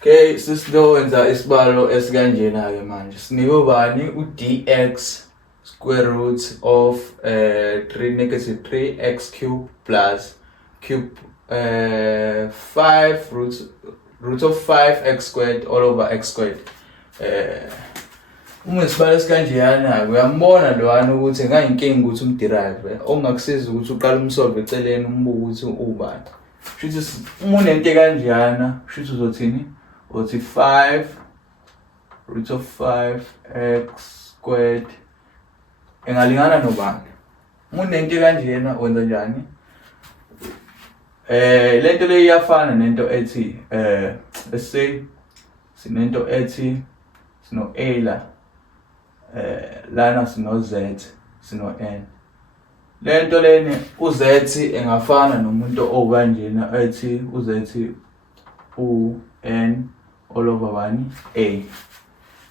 Okay, sesizowenza isibalo esikanjena ke manje. Sinikwe bani u-dx square root of 3 negative 3x cube plus cube 5 root of 5x squared all over x squared. Uma isibalo esikanjena uyambona lwana ukuthi ngayinkinga ukuthi umderive ongakusiza ukuthi uqale umsolve eceleni umbuke ukuthi ubani. Shuthi uma unento kanjena shuthi uzothini? Uthi 5 root of 5x squared engalingana nobani. Uma unento kanjena wenza njani? Lento le iyafana nento ethi let's say sinento ethi sino a la lana sino z sino n. Lento leni uz engafana nomuntu okanjena ethi uz u n all over bani a.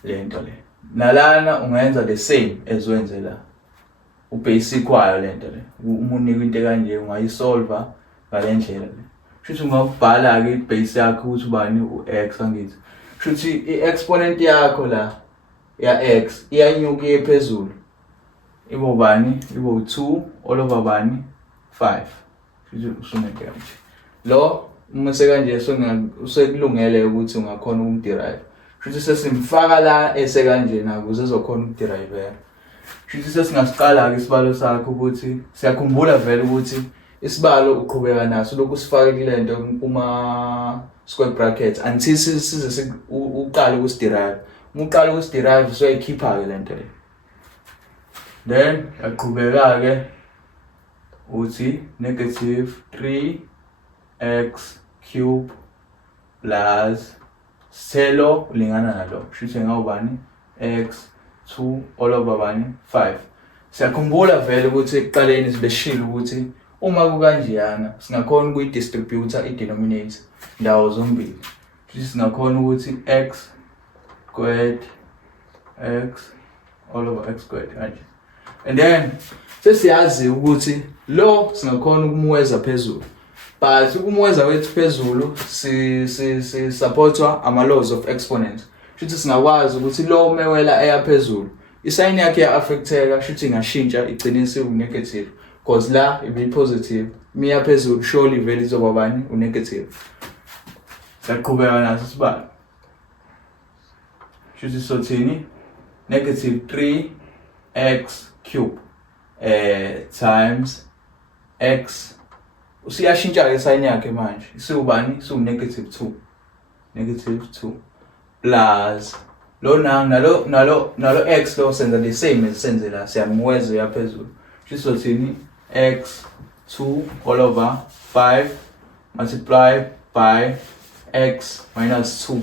Lento le nalana ungenza the same as wenze la ubasic wayo lento le. Uma unika into kanje ungayisolve ngalendlela le. Shuthi ungabhala ke ibase yakho ukuthi ubani u-x angithi. Shuthi i-exponent yakho la ya x iyanyuka phezulu. Ibo bani? Ibo 2 all over bani 5. Shuthi usuneke kanje. Lo uma sekanje usekulungele ukuthi ungakhona ukuderive. Shuthi sesimfaka la esekanjena ukuze ezokhona ukuderive. Shuthi sesingasiqala ke isibalo sakho ukuthi siyakhumbula vele ukuthi isibalo uqhubeka naso lokhu sifake kulento kuma square brackets until size uqale ukusderive. Uma uqala ukusderive uyayikhipha ke lento le. Then yaqhubeka ke uthi negative 3x cube plus selo ulingana nalo. Shuthi ngawubani? X 2 all over bani 5. Siyakhumbula vele ukuthi ekuqaleni sibeshilo ukuthi uma kukanjeyana singakhona ukuyidistributor i-denominator ndawo zombili. Shuthi singakhona ukuthi x squared x all over x squared kanje. And then sesiyazi ukuthi lo singakhona ukumweza phezulu. But ukumweza wethu phezulu si supportwa ama laws of exponents. Shuthi singakwazi ukuthi lo mewela eya phezulu isign yakhe ya affecteka shuthi ingashintsha igcine negative. Because la ibe positive miya phezulu surely vele izoba bani u-negative. Siyaqhubeka naso isibalo. Shuthi sothini negative 3x cube times x usiyashintsha ke sign yakhe manje isiubani isiu-negative 2 negative 2 plus lo nalo x lo senza the same as senze la siyamweza yaphezulu. Shuthi sothini x 2 all over 5 multiplied by x minus 2.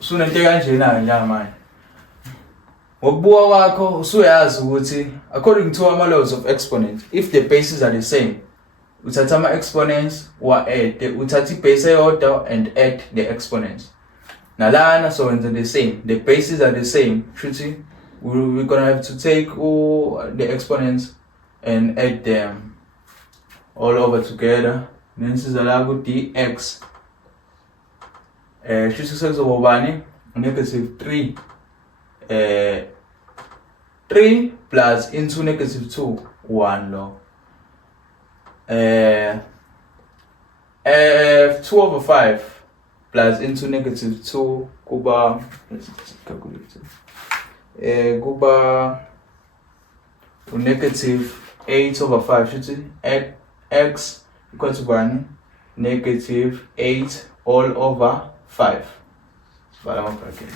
Sunento kanjena njalo manje. Ngokubuka kwakho usuyazi ukuthi according to ama laws of exponents if the bases are the same uthatha ama exponents wa-add uthatha ibase eyodwa and add the exponents. Nalana so wenza the same, the bases are the same. Shuthi we're gonna have to take all the exponents and add them all over together. Then siza la ku dx shuthi sekuzoba bani negative 3 plus into negative 2 1 lo 2 over 5 plus into negative 2 kuba let's calculate kuba negative 8 over 5 shuthi x equal to bani negative 8 all over 5. Vala ama bracket.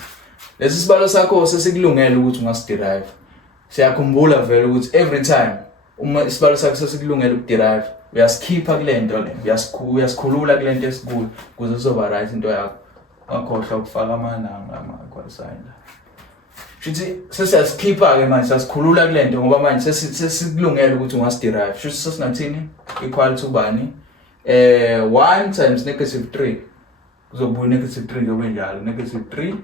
Lesi sibalo sakho sesikulungela ukuthi ungasiderive. Siyakhumbula vele ukuthi every time uma isibalo sakho sesikulungela ukuderive uyasikhipha kulento le uyasikhulula kulento esikulu ukuze kuzoba right into yakho. Ungakhohlwa ukufaka amananga ama-equal sign la. Shuthi sesiyasikhipa ke manje sasikhulula kulento ngoba manje sesikulungela ukuthi ungasiderive. Shuthi sesingathini equal to bani 1 times negative 3 kuzoba negative 3 njengoba njalo negative 3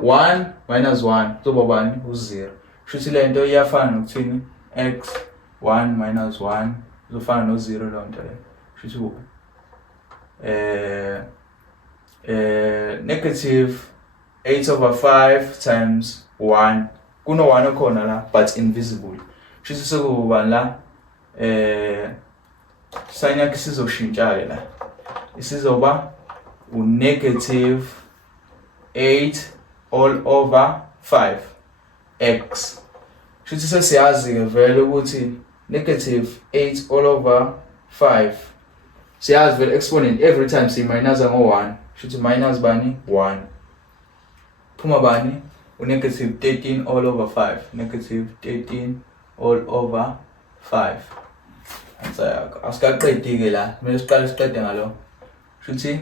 1 minus 1 kuzoba bani u0. Shuthi lento iyafana nokuthini x 1 minus 1 izofana no 0 leyo nto leyo. Kusho ukuthi negative 8/5 times 1 kuno 1 okhona la but invisible. Kusho ukuthi sekuba la sign yakhe sizoshintsha ke la. Isizoba negative 8 all over 5 x. Kusho ukuthi sesiyazi ke vele ukuthi negative 8 all over 5 siyazi vele exponent every time si minus ngo-1. Kusho ukuthi minus bani 1 phuma bani negative 13 all over 5. Negative 13 all over 5. Asikaqedi ke la, kumele siqede ngalo. Kusho ukuthi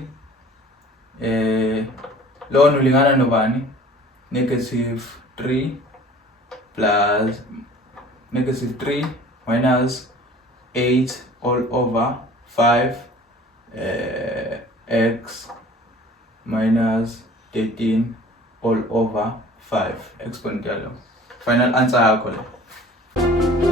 lona ulingana nobani negative 3 plus negative 3 minus 8 all over 5 x minus 13 all over 5 exponent yalo. Final answer yakho le.